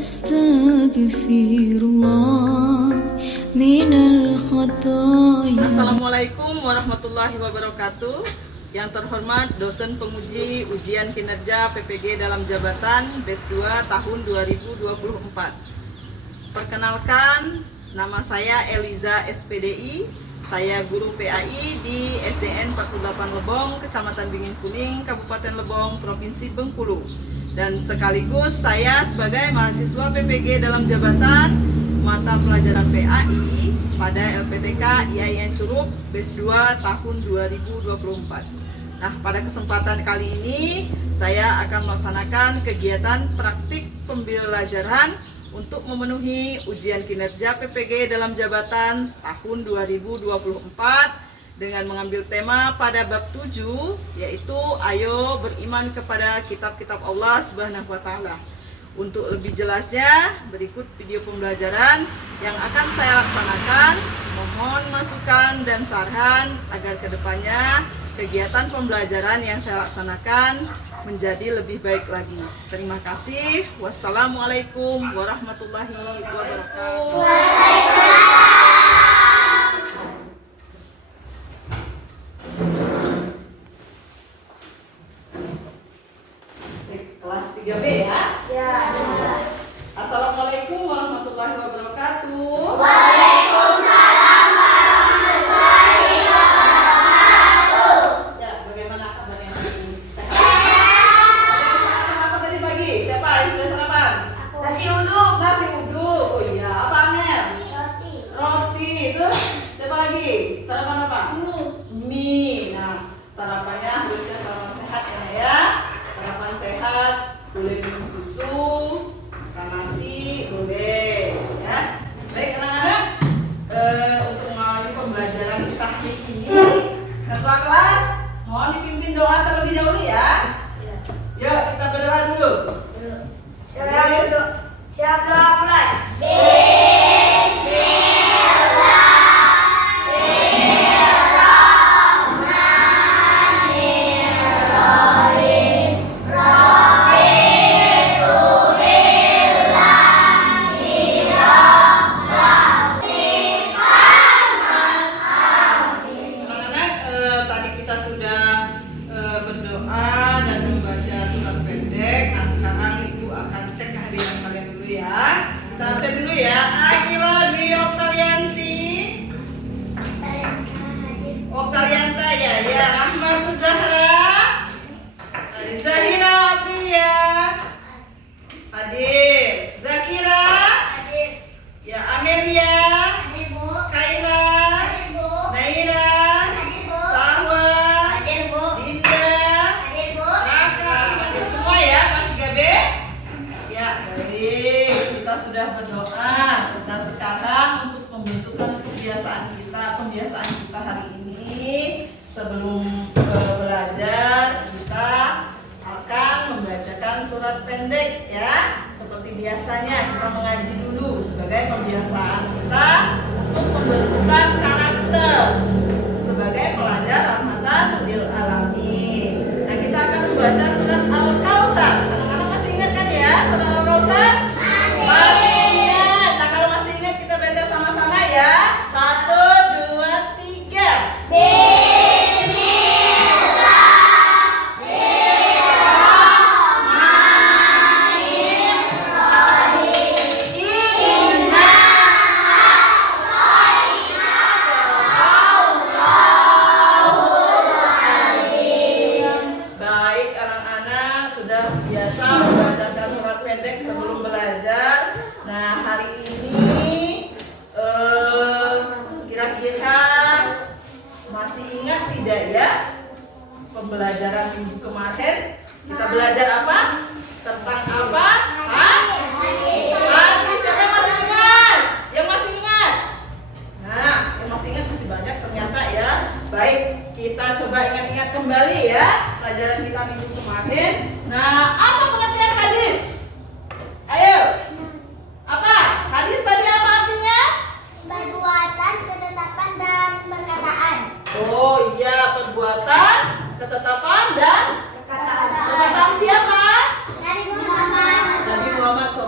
Astaghfirullah minal khotoya. Assalamualaikum warahmatullahi wabarakatuh. Yang terhormat dosen penguji ujian kinerja PPG dalam jabatan BES 2 tahun 2024. Perkenalkan, nama saya Eliza SPDI. Saya guru PAI di SDN 48 Lebong, Kecamatan Bingin Kuning, Kabupaten Lebong, Provinsi Bengkulu. Dan sekaligus saya sebagai mahasiswa PPG dalam jabatan mata pelajaran PAI pada LPTK IAIN Curup BES 2 tahun 2024. Nah, pada kesempatan kali ini saya akan melaksanakan kegiatan praktik pembelajaran untuk memenuhi ujian kinerja PPG dalam jabatan tahun 2024 dengan mengambil tema pada bab 7, yaitu ayo beriman kepada kitab-kitab Allah Subhanahu wa Ta'ala. Untuk lebih jelasnya, berikut video pembelajaran yang akan saya laksanakan. Mohon masukan dan saran agar kedepannya kegiatan pembelajaran yang saya laksanakan menjadi lebih baik lagi. Terima kasih. Wassalamualaikum warahmatullahi wabarakatuh. Kelas 3B ya? Ya. Assalamualaikum warahmatullahi wabarakatuh. Waalaikumsalam warahmatullahi wabarakatuh. Ya, bagaimana kabarnya hari ini? Sehat? Sarapan apa tadi pagi? Siapa yang sudah sarapan? Nasi uduk. Nasi uduk. Oh iya, apa Amel? Roti. Roti. Itu siapa lagi? Sarapan apa? Mie. Nah, sarapannya harusnya sarapan sehat ya. Sarapan sehat, boleh minum susu, makan nasi, boleh ya. Baik anak-anak, untuk mengawali pembelajaran kita hari ini, ketua kelas mohon dipimpin doa terlebih dahulu ya. Yuk kita berdoa dulu. Siap doa mulai. Anak-anak, tadi kita sudah berdoa dan membaca surat pendek. Nah, sekarang ibu akan cek kehadiran kalian dulu ya. Kita absen dulu ya. Akila Dwi Oktalianti, Oktalianta ya, ya. Rahmatul Zahra, Zahira Aprilia, Adit, Zakira, ya, Amelia, Kaila, Naira, Sahwa, Dinda, Raka, hadir semua ya, kelas 3B. Ya, baik. Kita sudah berdoa. Nah, sekarang untuk pembentukan kebiasaan kita hari ini, sebelum belajar, kita akan membacakan surat pendek ya. Seperti biasanya kita mengaji dulu sebagai pembiasaan kita untuk pembentukan karakter sebagai pelajar rahmatan lil alamin. Nah, kita akan membaca surat Al-Kautsar. Anak-anak masih ingat kan ya surat Al-Kautsar? Masih ingat. Nah, kalau masih ingat kita baca sama-sama ya. 1, 2, 3.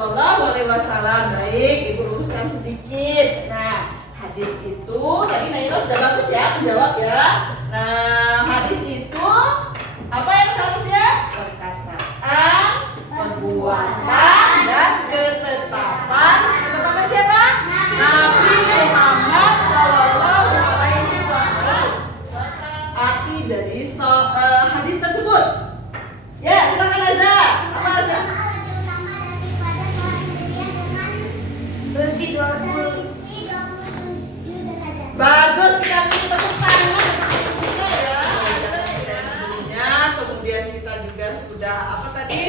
Shallallahu Alaihi Wasallam. Baik, ibu luruskan sedikit. Nah, hadis itu tadi Naila sudah bagus ya menjawab ya. Nah, hadis itu apa yang seharusnya? Perkataan, perbuatan, dan ketetapan. Ketetapan siapa? Nabi Muhammad Shallallahu Alaihi Wasallam. Arti dari hadis tersebut. Ya, silakan Azza. Apa Azza? Selisih 20. Bagus, kita beri tepuk tangan ya. Sebelumnya, kemudian kita juga sudah apa tadi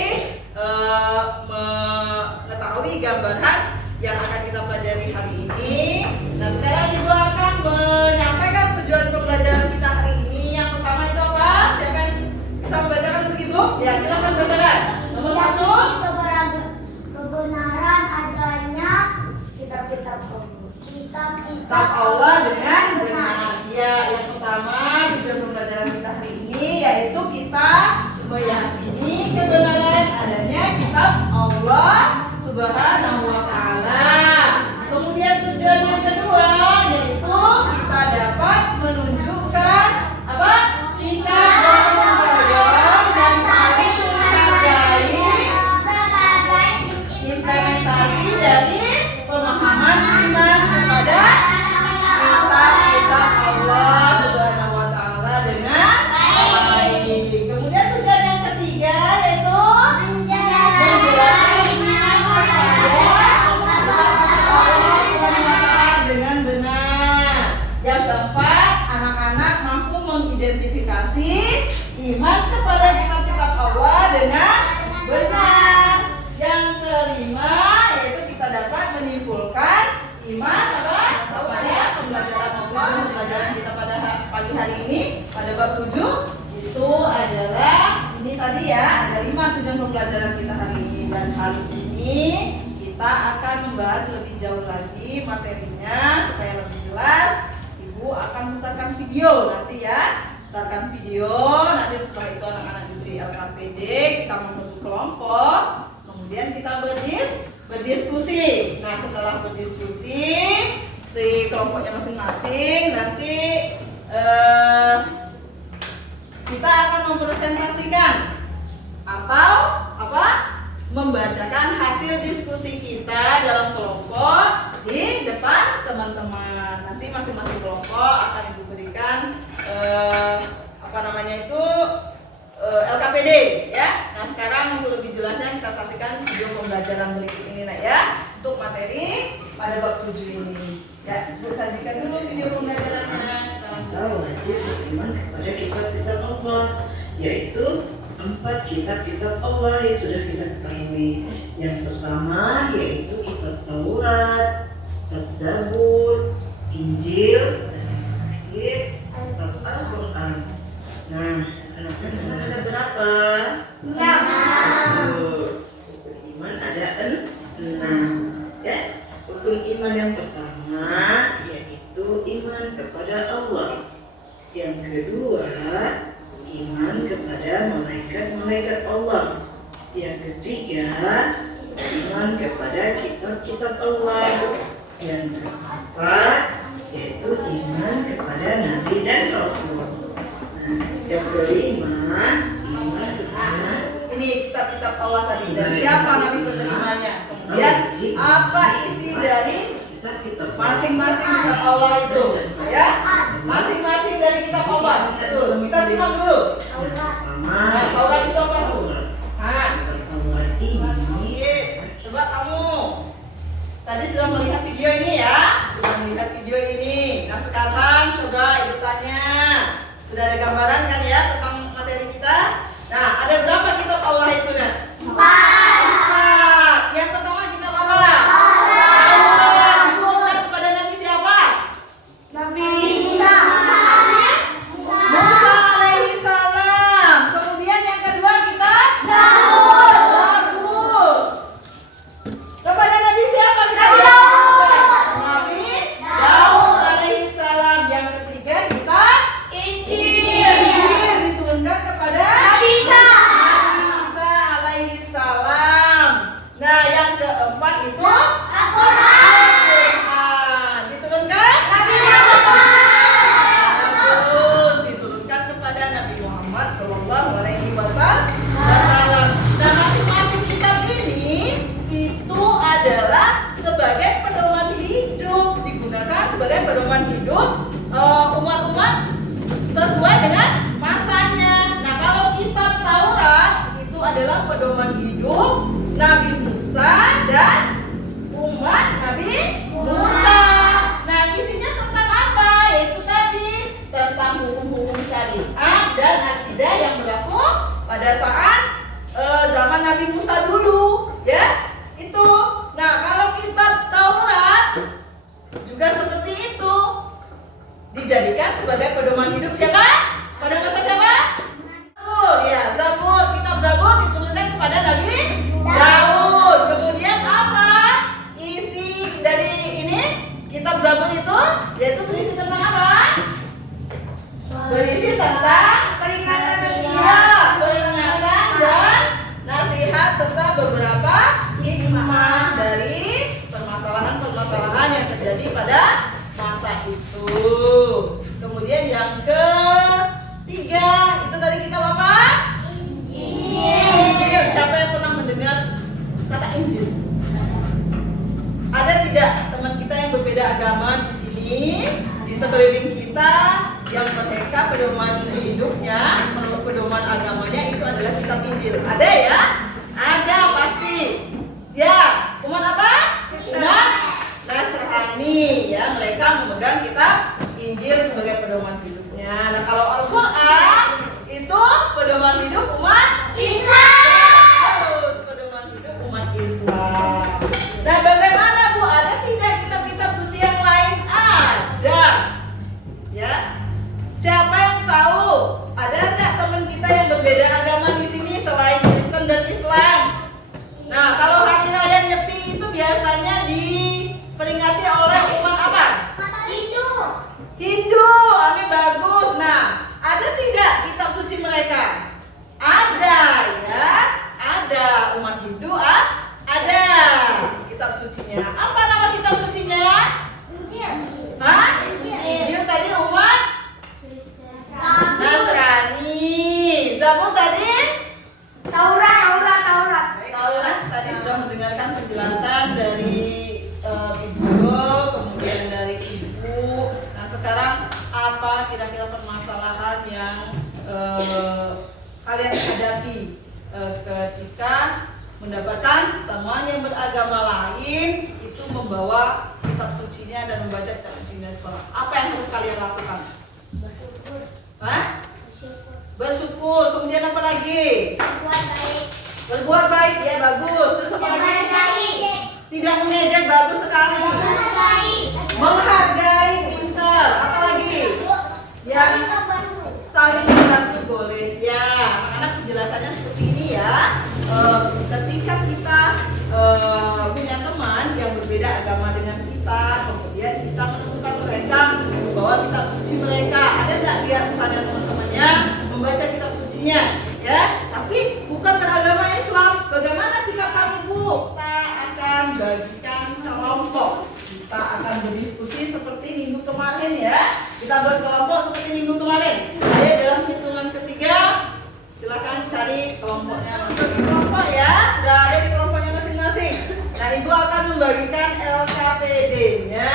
mengetahui gambaran yang akan kita pelajari hari ini. Nah, sekarang ibu akan menyampaikan tujuan pembelajaran kita hari ini. Yang pertama itu apa? Siapa yang bisa membacakan untuk ibu? Ya, silakan bacakan. Nomor 1. Kebenaran adanya kitab Allah dengan benar. Ya, yang pertama tujuan pembelajaran kita hari ini yaitu kita meyakini kebenaran adanya kitab Allah Subhanahu wa taala. Kemudian tujuan yang kedua yaitu kita dapat menunjukkan apa? Sikap gotong royong dan saling menghargai implementasi dari pemahaman iman kepada kitab Allah Subhanahu wa taala dengan baik. Kemudian tujuan yang ketiga yaitu menjelaskan iman kepada Allah Subhanahu wa taala dengan benar. Yang keempat, anak-anak mampu mengidentifikasi iman kepada kitab-kitab Allah dengan benar. Yang kelima yaitu kita dapat menyimpulkan iman apa? Pada pembelajaran kita pada pagi hari ini pada bab 7 itu adalah ini tadi ya, ada 5 tujuan pembelajaran kita hari ini, dan hari ini kita akan membahas lebih jauh lagi materinya supaya lebih jelas. Ibu akan putarkan video nanti ya, putarkan video nanti. Setelah itu anak-anak diberi LKPD, kita membentuk kelompok, kemudian kita berdiskusi. Nah, setelah berdiskusi di kelompoknya masing-masing, nanti kita akan mempresentasikan atau apa? Membacakan hasil diskusi kita dalam kelompok di depan teman-teman. Nanti masing-masing kelompok akan ibu berikan LKPD ya. Nah, sekarang untuk lebih jelasnya kita saksikan video pembelajaran berikut ini nak ya, untuk materi pada bab 7 ini. Ya, ibu sajikan dulu video pembelajarannya. Kita wajib beriman kepada kitab-kitab Allah, yaitu 4 kitab-kitab Allah yang sudah kita ketahui. Yang pertama yaitu kitab Taurat, kitab Zabur, Injil, dan yang terakhir kitab Al-Quran. Nah, anak-anak ada berapa? 6. Rukun iman ada 6 ya. Rukun iman yang pertama yaitu iman kepada Allah. Yang kedua, iman kepada malaikat-malaikat Allah. Yang ketiga, iman kepada kitab-kitab Allah. Yang keempat, yaitu iman kepada nabi dan rasul. Nah, yang kelima, iman kepada ini kitab-kitab Allah tadi, dan siapa nabi penerimanya. Kemudian apa isi dari masing-masing kitab Allah itu ya, masing-masing dari kitab Allah. Betul, kita simak dulu. Nah, Taurat itu apa tuh? Nah, coba kamu tadi sudah melihat video ini ya, Nah, sekarang coba ibu tanya, sudah ada gambaran kan ya tentang materi kita? Nah, ada berapa kitab Allah itu nak? 4. Yang pertama kitab apa? Taurat. Diturunkan kepada Nabi siapa? Nabi Isa. Musa alaihi salam. Kemudian yang kedua kita Zabur. Zabur. Kepada Nabi siapa kita? Nabi Daud alaihi salam. Yang ketiga kita Injil. Injil keempat itu Al-Quran. Diturunkan? Terus diturunkan kepada Nabi Muhammad Sallallahu Alaihi Wasallam. Nah, masing-masing kitab ini itu adalah sebagai pedoman hidup, digunakan sebagai pedoman hidup umat-umat sesuai dengan masanya. Nah, kalau kitab Taurat itu adalah pedoman hidup Nabi Musa dan umat Nabi Musa. Nah, isinya tentang apa? Yaitu tadi tentang hukum-hukum syariat dan akidah yang berlaku pada saat zaman Nabi Musa dulu, ya. Itu. Nah, kalau kitab Taurat juga seperti itu. Dijadikan sebagai pedoman hidup siapa? Pada masa siapa? Zabur, ya, Zabur. Kitab Zabur diturunkan kepada Nabi Daud. Kemudian apa isi dari ini kitab Zabur itu? Yaitu berisi tentang apa? Berisi tentang peringatan dan nasihat serta beberapa hikmah dari permasalahan-permasalahan yang terjadi pada masa itu. Kemudian yang ketiga itu tadi kitab apa? Injil. Siapa yang pernah mendengar kata Injil? Ada tidak teman kita yang berbeda agama di sini, di sekeliling kita, yang mereka pedoman hidupnya, pedoman agamanya itu adalah kitab Injil? Ada ya? Ada pasti. Ya, umat apa? Umat Nasrani, ya, mereka memegang kitab Injil sebagai pedoman hidupnya. Nah, kalau Al-Quran itu pedoman hidup umat Islam. Pedoman hidup umat Islam. Nah, bagaimana Bu? Ada tidak kitab-kitab suci yang lain? Ada. Ya. Siapa yang tahu? Ada enggak teman kita yang berbeda agama di sini selain Kristen dan Islam? Nah, kalau hari raya Nyepi itu biasanya diperingati oleh umat apa? Hindu. Ini bagus. Nah, ada tidak kitab suci mereka? Ada, ya. Ada umat Hindu, ada kitab sucinya. Apa nama kitab sucinya? Hah? Injil tadi umat Nasrani. Zabur tadi? Taurat tadi sudah mendengarkan penjelasan dari Ibu, kemudian dari Ibu. Nah, sekarang apa kira-kira permasalahan yang kalian hadapi ketika mendapatkan teman yang beragama lain itu membawa kitab sucinya dan membaca kitab sucinya sekolah? Apa yang harus kalian lakukan? Bersyukur. Kemudian apa lagi? Berbuat baik, ya, bagus. Terus apa lagi? Tidak mengejek, bagus sekali. Menghargai, pintar. Apa lagi? Ya, saling membantu boleh. Ya, anak penjelasannya seperti ini ya. Ketika kita punya teman yang berbeda agama dengan kita, kemudian kita menemukan mereka membawa kitab suci mereka. Ada nggak lihat misalnya teman-temannya membaca kitab sucinya, ya? Tapi bukan beragama Islam. Bagaimana sikap kami, Bu? Kita akan bagikan kelompok. Kita akan berdiskusi seperti minggu kemarin, ya. Kita berkelompok seperti minggu kemarin. Saya dalam hitungan ketiga, silakan cari kelompoknya masing-masing. Kelompok, ya, sudah ada di kelompoknya masing-masing. Nah, Ibu akan membagikan LKPD-nya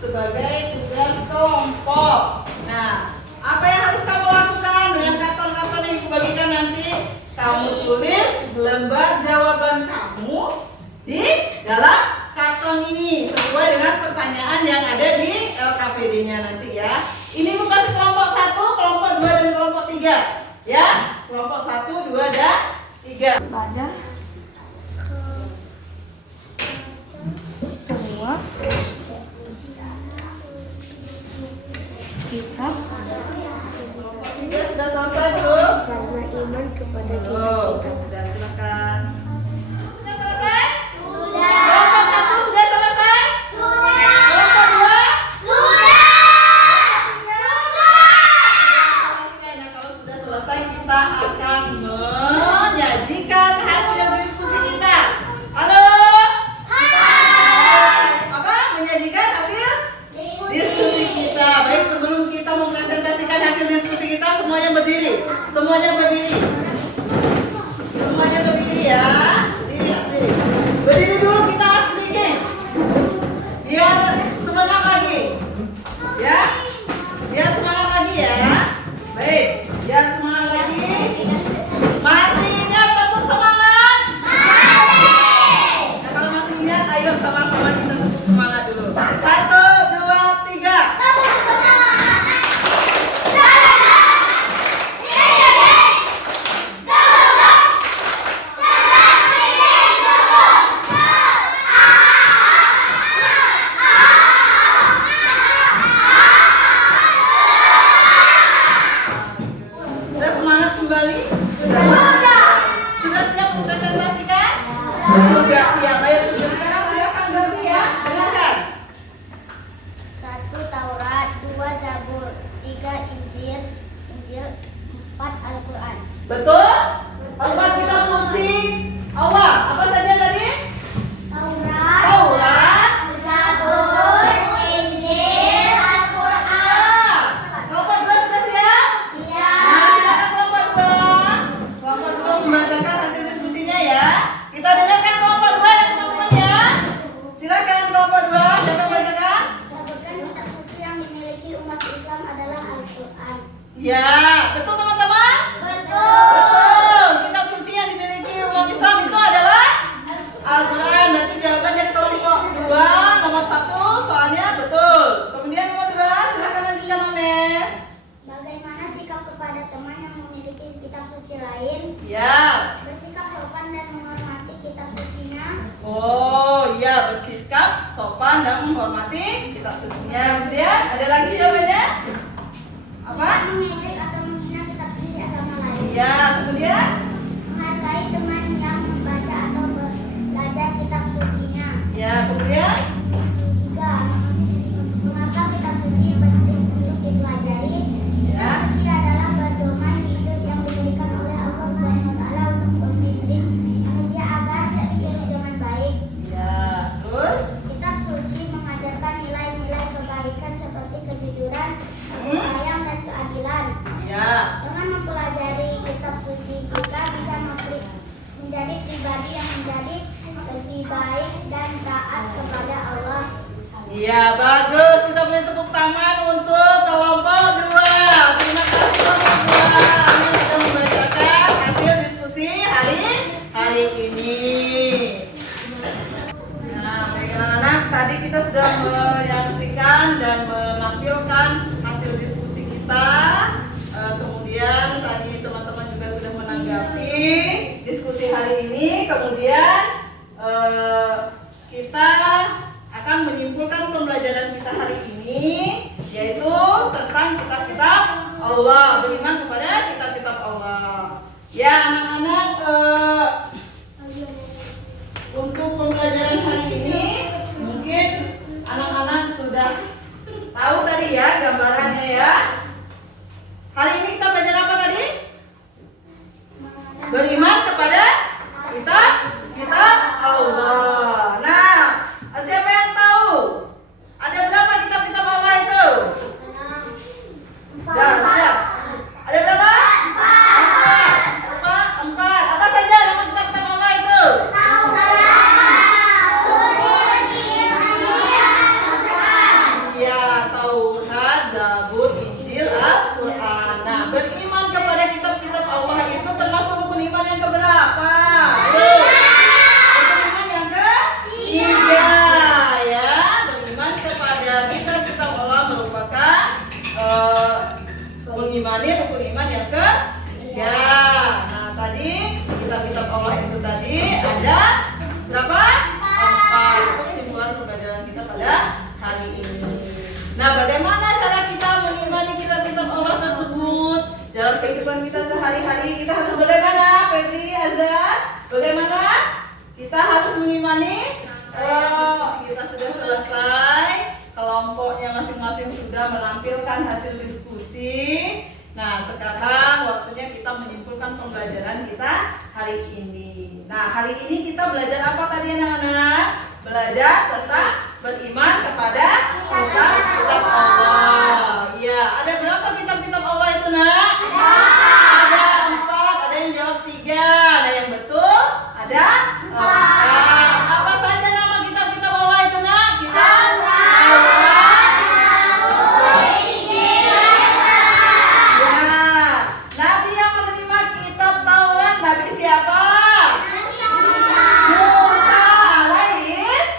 sebagai tugas kelompok. Nah, apa yang harus kamu lakukan dengan karton-karton yang dibagikan nanti? Kamu tulis lembar jawaban kamu di dalam karton ini sesuai dengan pertanyaan yang ada di LKPD-nya nanti, ya. Ini Bu kasih kelompok 1, kelompok 2 dan kelompok 3, ya. Kelompok 1, 2 dan 3. Pada semua kitab Kelompok 3 sudah selesai belum? karena iman kepada Belum. kitab. Sudah, silakan. Sudah selesai? Kelompok 1 sudah selesai? Kelompok 2? Selesai. Nah, kalau sudah selesai kita akan menyajikan hasil diskusi kita. Halo? yuk sama-sama kita tepuk semangat dulu. 1, 2, 3. Sudah semangat kembali? Sudah siap untuk presentasikan? Sudah siap. Ayo sekarang silakan Gabi ya. Dengarkan. 1 Taurat, 2 Zabur, 3 Injil, 4 Al-Quran. Betul? 4 kitab suci Allah. Apa saja tadi? Taurat, Zabur, Injil, Al-Quran. kelompok 2 sudah siap? Nah, silakan kelompok 2. Kelompok 2 membacakan hasil diskusinya ya. Kita dengarkan kelompok 2 ya teman-teman ya. Silakan kelompok 2, siapa membacakan? Sebutkan kitab suci yang dimiliki umat Islam adalah Al-Quran. Ya, betul teman-teman? Betul. Betul. Kitab suci yang dimiliki umat Islam itu adalah Al-Quran. Berarti jawaban dari kelompok 2 nomor 1 soalnya betul. Kemudian nomor 2, silakan lanjutkan Amel. Bagaimana sikap kepada teman yang memiliki kitab suci lain? Ya. Bersikap sopan dan menghormati kitab sucinya. Oh iya, bersikap sopan dan menghormati kitab sucinya. Kemudian ada lagi jawabannya? Apa? Mengejek atau menghina kitab suci agama lain. Iya, kemudian? Menghargai teman yang membaca atau belajar kitab sucinya. Ya, kemudian? 3. Mengapa kitab suci penting untuk dipelajari? Ya. Kitab suci adalah pedoman hidup yang diberikan oleh Allah SWT untuk membimbing manusia agar terpilih dengan baik. Ya, terus? Kitab suci mengajarkan nilai-nilai kebaikan seperti kejujuran, kasih sayang, dan keadilan. Ya. Dengan mempelajari kitab suci kita bisa menjadi pribadi yang menjadi lebih baik dan taat kepada Allah. Iya, bagus. Kita beri tepuk tangan untuk kelompok 2. Terima kasih kelompok 2 yang sudah membacakan hasil diskusi hari ini. Nah, baik anak-anak, tadi kita sudah menyaksikan dan menampilkan hasil diskusi kita. Kemudian tadi teman-teman juga sudah menanggapi diskusi hari ini. Kemudian kita akan menyimpulkan pembelajaran kita hari ini, yaitu tentang kitab-kitab Allah, beriman kepada kitab-kitab Allah. Ya anak-anak, untuk pembelajaran hari ini mungkin anak-anak sudah tahu tadi ya gambarannya ya. Hari ini kita belajar apa tadi? Beriman kepada kitab Allah. Nah, siapa yang tahu? Ada berapa kitab-kitab Allah itu? Ya, sudah. Ada berapa? 4. Apa saja nama kitab-kitab Allah itu? Ya, Taurat, Zabur, Injil, Al-Quran. Nah, beriman kepada kitab-kitab Allah itu termasuk rukun iman yang keberapa? Rukun iman yang ketiga, ya. Beriman kepada kitab-kitab Allah merupakan mengimani rukun iman yang ketiga. Nah, tadi kitab-kitab Allah itu tadi ada berapa? 4. Itu kesimpulan pembelajaran kita pada hari ini. Nah, bagaimana cara kita mengimani kitab-kitab Allah tersebut dalam kehidupan kita sehari-hari? Kita harus bagaimana, Febri, Azhar? Bagaimana? Kita harus mengimani. Kita sudah selesai. Kelompoknya masing-masing sudah menampilkan hasil diskusi. Nah, sekarang waktunya kita menyimpulkan pembelajaran kita hari ini. Nah, hari ini kita belajar apa tadi anak-anak? Belajar tentang beriman kepada kitab-kitab Allah. Iya, ada berapa kitab-kitab Allah itu, Nak? Ada 4, ada yang jawab 3. Ada yang betul, ada 4. Apa saja nama kitab-kitab Allah itu, Nak? Nabi yang menerima kitab Taurat, Nabi siapa? Musa alaihis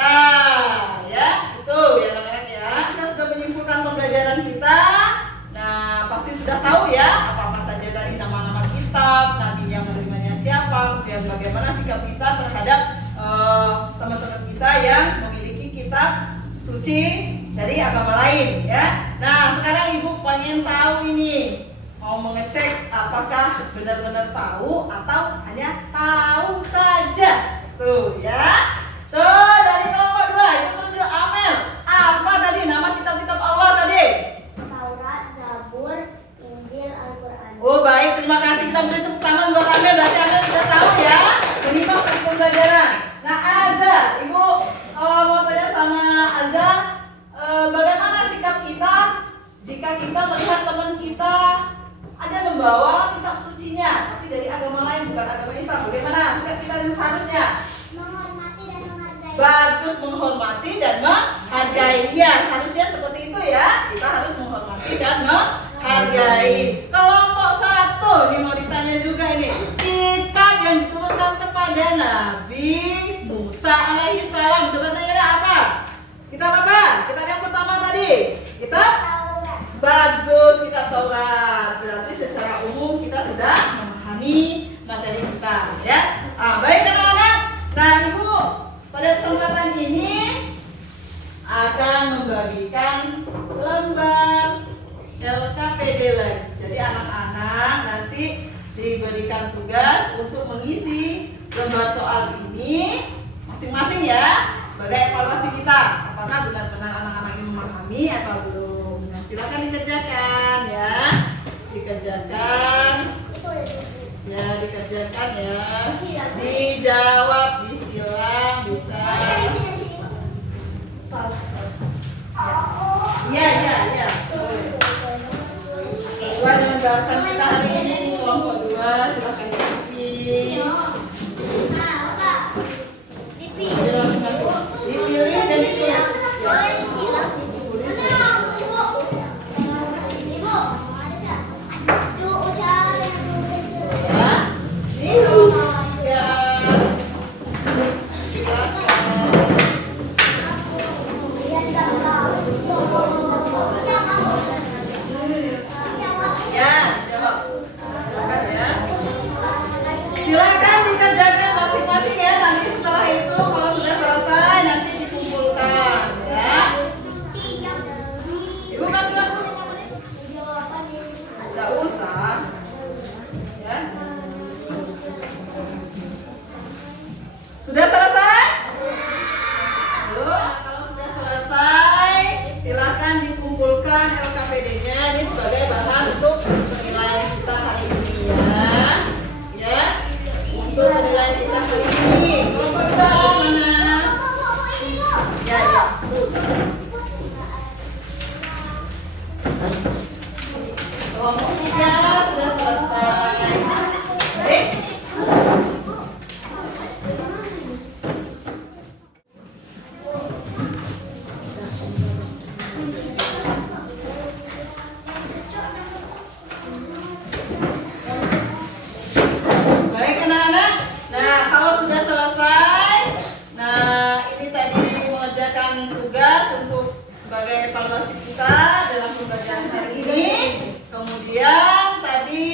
kita. Ya, itu ya anak-anak ya. Kita sudah menyimpulkan pembelajaran kita. Nah, pasti sudah tahu ya apa-apa saja dari nama-nama kitab, nabi yang menerimanya siapa, kemudian bagaimana sikap kita terhadap teman-teman kita yang memiliki kitab suci dari agama lain ya. Nah, sekarang Ibu pengen tahu ini, mau mengecek apakah benar-benar tahu atau hanya tahu saja. Tuh ya. Tuh dari kelompok 2 Ibu tunjuk Amel. Apa tadi nama kitab-kitab Allah tadi? Taurat, Zabur, Injil, Al-Quran. Oh baik, terima kasih. Kita beri tepuk tangan buat Amel. Berarti Amel sudah tahu ya menyimak tadi pembelajaran. Nah Azza, Ibu mau tanya sama Azza, bagaimana sikap kita jika kita melihat teman kita ada membawa kitab sucinya tapi dari agama lain bukan agama Islam? Bagaimana sikap kita yang seharusnya? Menghormati dan menghargai. Bagus, menghormati dan menghargai. Ya, harusnya seperti itu ya. Kita harus menghormati dan menghargai. Kelompok 1, ini mau ditanya juga ini. Kitab yang diturunkan kepada Nabi Musa alaihi salam. Coba tanya apa? Kitab apa? Kitab yang pertama tadi. Kitab Taurat. bagus, kitab Taurat. Berarti secara umum kita sudah memahami materi kita ya. Baik anak-anak. Nah, Ibu pada kesempatan ini akan membagikan lembar LKPD lagi. Jadi anak-anak nanti diberikan tugas untuk mengisi lembar soal ini masing-masing ya sebagai evaluasi kita. Apakah benar-benar anak-anak ini memahami atau belum? Nah, silakan dikerjakan ya. Dikerjakan. Ya, dikerjakan ya. Dijawab, disilang, bisa. Ya. Sesuai dengan bahasan kita hari ini kelompok 2, silakan diisi. Dipilih dan ditulis. Silakan dikerjakan masing-masing ya. Nanti setelah itu kalau sudah selesai nanti dikumpulkan ya. Ibu kasih waktu 5 menit. Tidak usah. Ya. Sudah selesai? Belum? Kalau sudah selesai, silakan dikumpulkan LKPD-nya ini sebagai bahan untuk penilaian kita hari ini ya. Ya. Untuk penilaian kita hari ini. Kelompok 2 mana? Ya. Kelompok 3 sudah selesai. Baik. Baik anak-anak. Nah, kalau sudah selesai, nah ini tadi mengerjakan tugas untuk sebagai evaluasi kita dalam pembelajaran hari ini. Kemudian tadi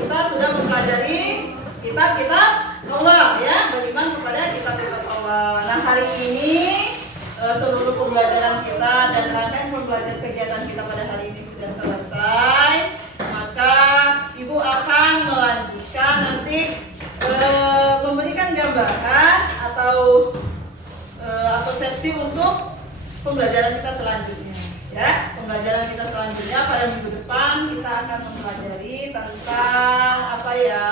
kita sudah mempelajari kitab-kitab Allah ya, beriman kepada kitab-kitab Allah. Nah, hari ini seluruh pembelajaran kita dan rangkaian pembelajaran kegiatan kita pada hari ini sudah selesai. Maka Ibu akan melanjutkan nanti memberikan gambaran atau persepsi untuk pembelajaran kita selanjutnya. Ya, pembelajaran kita selanjutnya pada minggu depan kita akan mempelajari tentang apa ya?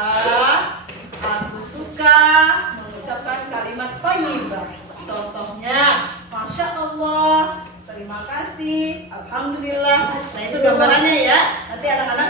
Aku suka mengucapkan kalimat thayyibah. Contohnya, Masya Allah, terima kasih, Alhamdulillah. Nah itu gambarannya ya. Nanti anak-anak